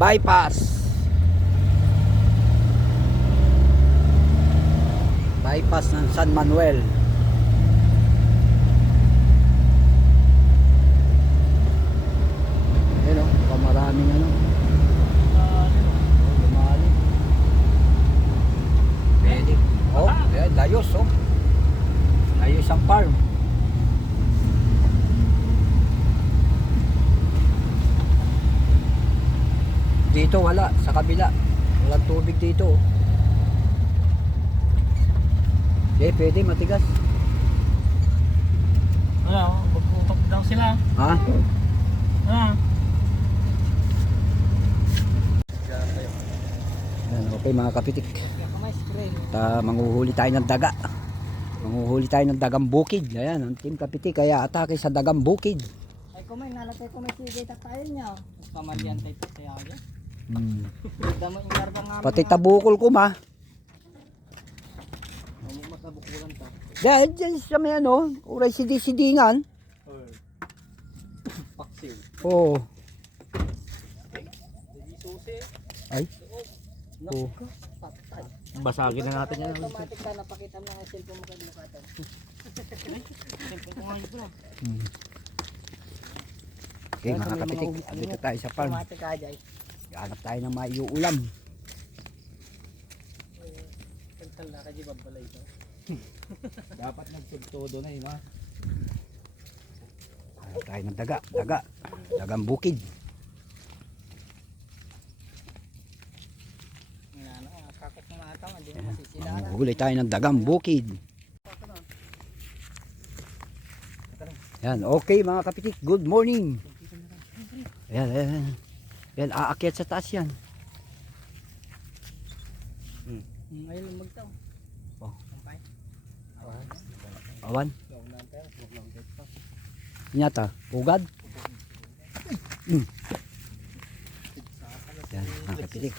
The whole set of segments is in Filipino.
bypass. Bypass ng San Manuel. Ayun o, pamaraming ano. Lumalim. Pwede. Oh, ayan, layos oh. Layos ang farm. Dito wala, sa kabila. Walang tubig dito. Okay, pwede, matigas. Wala, magputok daw sila. Ha? Yan, okay mga kapitik. Manguhuli tayo ng daga. Manguhuli tayo ng dagang bukid. Ayan, ang team kapitik kaya atake sa dagang bukid. Ay kumay, nalatay kumay sige tayo niya. Pamaryan tayo saya ako. Damo yung garbang nga. Pati tabukol ko ma. Matabukulan ta. Dahil sa may ano, uray sidi-sidingan. Paksiw. Oo. Ay. Oo. Patay. Basagin na natin yan. Automatic ka napakita mo ng cellphone mo kay Lukatan. Cellphone ko ngayon bro. Okay mga kapitik, dito tayo sa farm. Automatic ka jay. Hanap tayo ng maiuulam. Pental na ka di babalay to. Dapat nagtugtodo na yun ha. Hanap tayo ng dagang bukid. Ano, kakot ng atang, hindi mo masisilaran. Huli tayo ng dagang bukid. Yan, okay mga kapitik, good morning. Ayan. Yan, aakyat sa taas yan. Ngayon magtaw. Oh. Sampay. Awan. Inyata, ugad. Yan, mga kapitik.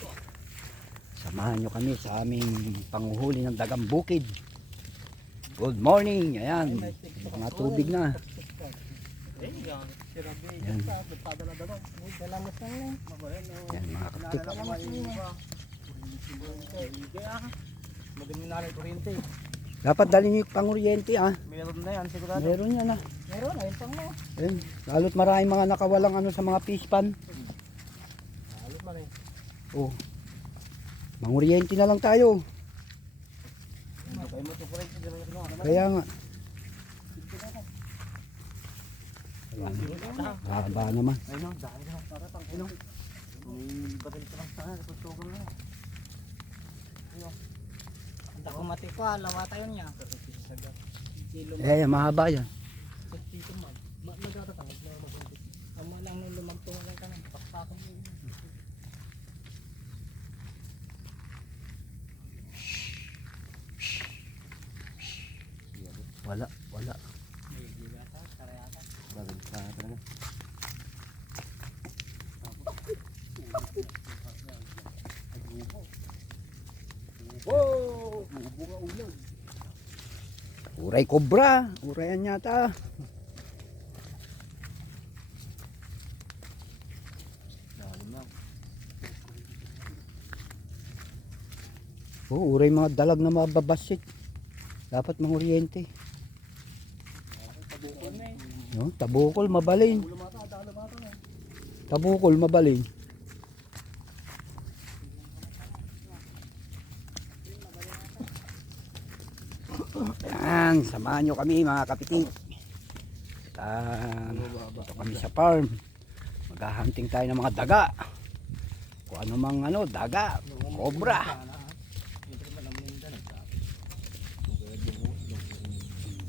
Samahan nyo kami sa aming panguhuli ng dagang bukid. Good morning. Ayan, mga tubig na. Yan. Yan mga kapitik. Madami na rin kuryente. Dapat dali nyo yung panguryente ah. Meron na yan sigurado. Meron yan ah. Meron, ayun pang mo. Ayun. Lalo't maraming mga nakawalang ano sa mga fish pan. Halos man eh. Oh. Manguryente na lang tayo. Kaya mo ito kuryente. Kaya nga. Haba naman. Ayun o, dahil na para pang ayun o. May batil ka lang sana, napagtugan na. Ayun o. Ang dako mati ko, lawa tayo niya. Mahaba yan. Dito man, nagatatangod na magunti. Ama lang nung lumagtungan ka ng pakpakan mo. Wala. May gilata, karayata. Bagal pa talaga. Wow! Bunga ulag. Uray kobra. Urayan yata. Oh, uray mga dalag na mababasit. Dapat manguryente. No, tabukol mabaling. Tabukol mabaling. Yan, samahan nyo kami mga kapiting. Dito kami sa farm. Maghahunting tayo ng mga daga. Kung ano mang ano, daga, cobra.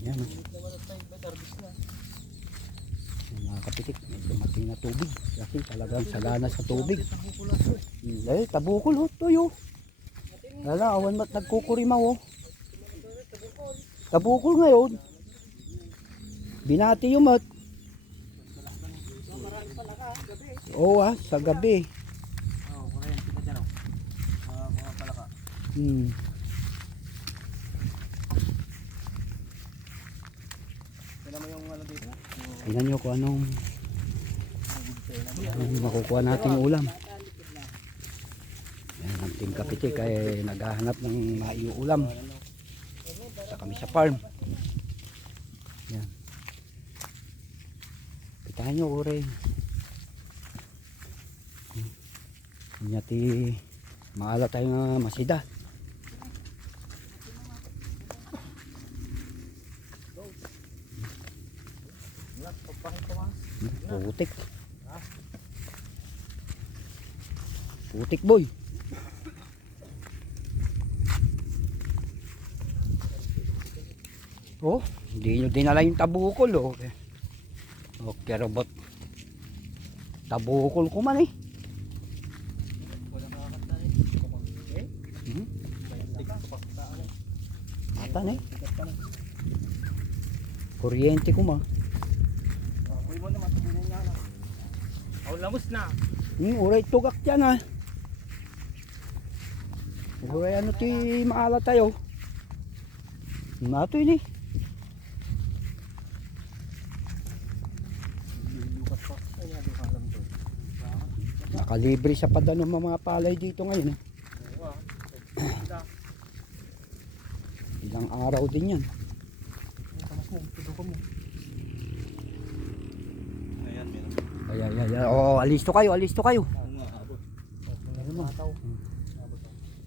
Yan. Mga kapitik, may dumating na tubig. Kasi talagang sagana sa tubig. Tabukol ho, tuyo. Lala, awan mat nagkukurimaw oh. Tabukol ngayon. Binati yung mat. Oo sa gabi. Tingnan nyo kung anong makukuha nating ulam. Yan ang Team Kapitik ay naghahanap ng maiuulam. Sa kami sa farm. Yan. Pitahan nyo ure. Inyati maala tayo nga masida. Putik. Putik boy. Oh, hindi nyo dinala yung tabukol oh. Okay, robot. Tabukol ko man eh. Atan eh. Kuryente ko ma. Lamos na. Uray tugak dyan ah. Uray ano ti maala tayo. Nato yun eh. Nakalibre sa padano mga palay dito ngayon eh. Ilang araw din yan. Ay. Oh, alisto kayo. Ano mo?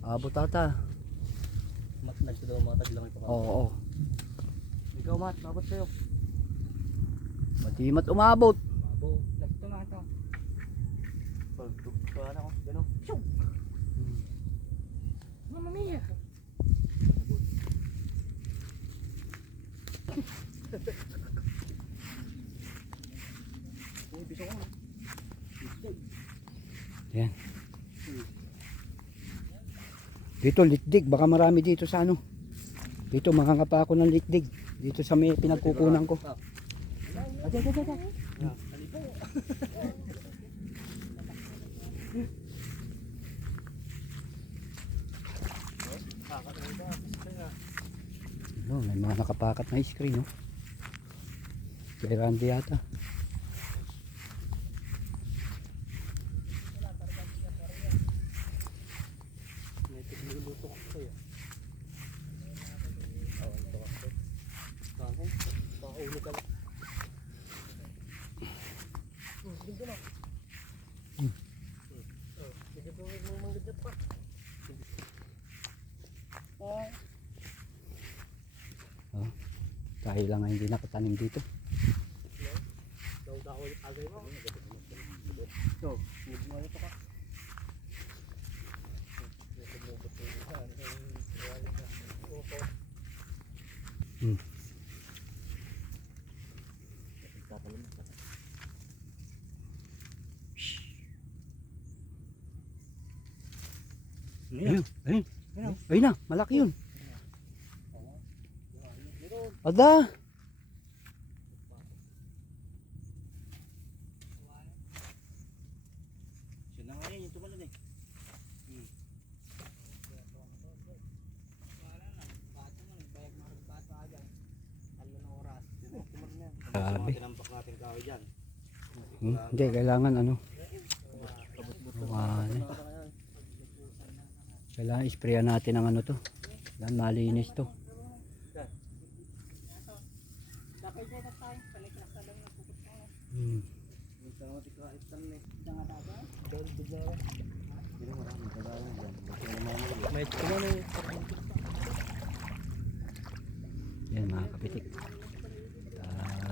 Abot tata. Mat nagsudaw mga taglang ito. Oo. Ikaw mat, abot sa'yo. Matimat umabot. Abo, nagsudaw na ito. Pagtugtuan ako, gano'n. Shoo! Mamma mia! Yan. Dito litdig, baka marami dito sa ano. Dito makangapa ako ng litdig. Dito sa may pinagkukunan ko. Aja. No, may mga nakapakat na screen, no? Kay Randy yata. Oh, dahil lang nga hindi nakatanim dito. Ayun na, malaki yun. Ada. Siya na nga yun, yung tumalun eh. Grabe. Tinampak natin kahoy dyan. Hindi, kailangan ano. Kailangan isprayan natin ang ano to. Yan, malinis to. Yan mga kapitik.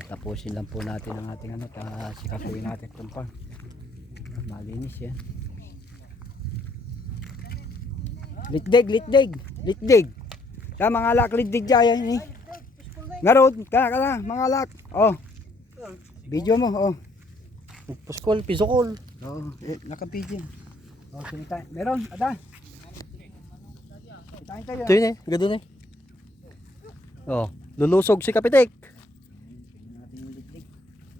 Tapusin lang po natin ang ating ano. Sikasuin natin itong farm. Malinis yan. Litdig. Ka mga lak litdig jaya ni. Ngarod, ka mga lak. Oh. Video mo, oh. Puskol, pisokol. Oh, naka-video. Oh, sinita. Meron, ada. Kitain tayo. Ito yun eh, gano'n eh. Oh, lulusog si Kapitik.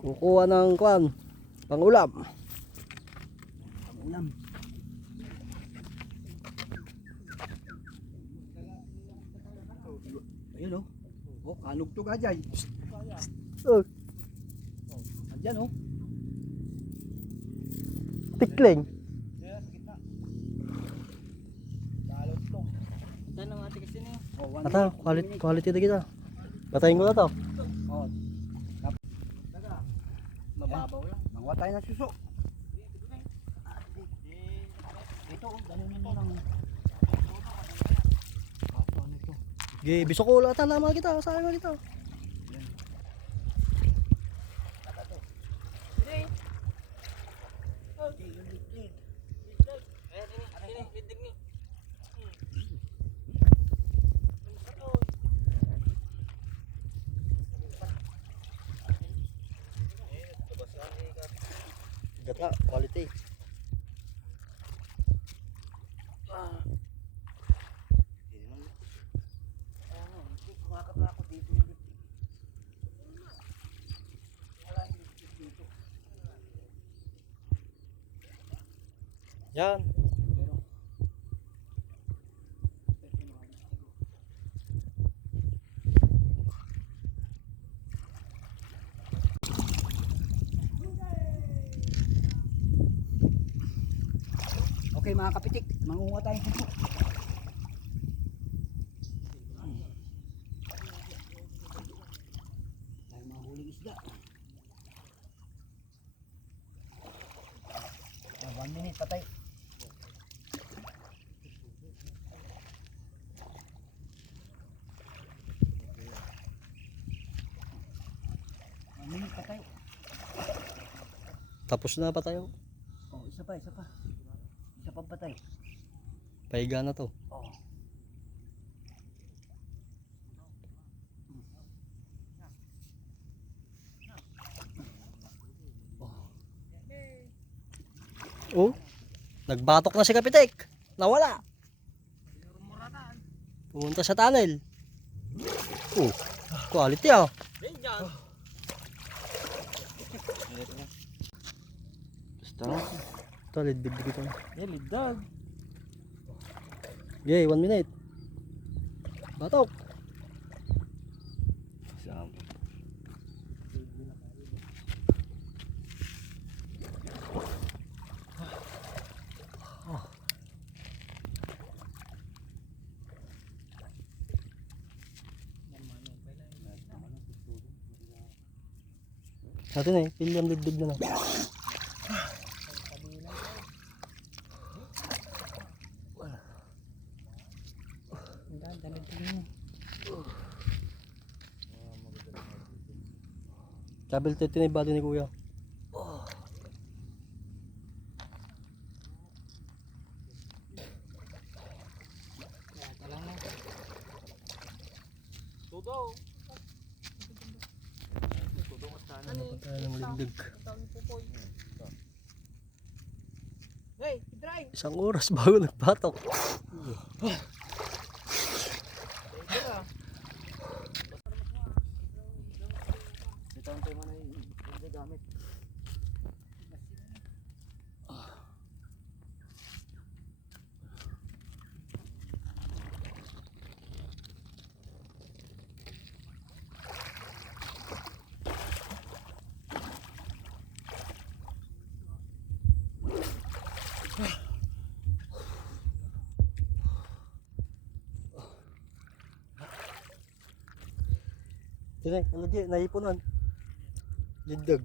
Kukuha ng kwan, pangulam. Ulam. Ayun oh. Oh, kalugtog ajay. Oh, Andyan oh. tikling. Oh, Ata, quality na kita. Patayin ko na to. Oh, Mababaw lang. manguha tayo ng suso. Ito, ganun mo lang. Ge, bisok ko ulit. Tama kita. Saan mo dito? Gata, quality. Kumakatakot dito yung lipstick. Wala yung lipstick dito. Yan. Pero, personal lipstick ko. Okay mga kapitik, mangunguha tayong suso. Tayo mahuling isda. 1 minute patay. Minute patay. Tapos na pa tayo. Oh, isa pa, isa pa. Isa pa patay. Pahiga na to. Oh. Oh. Nagbatok na si Kapitek. Nawala. Pumunta sa tunnel. Oh. Quality ah. Basta. Ito, lidbig dito. Lidag. Yay, 1 minute. Batok. Natin eh, William lidbig na lang. Double 30 na yung body ni Kuya. Patay ng ligdig. Hey, drive. 1 oras bago nagbatok. Ito tayo mo na yung gamit. Yun eh, nahipunan. Liddag.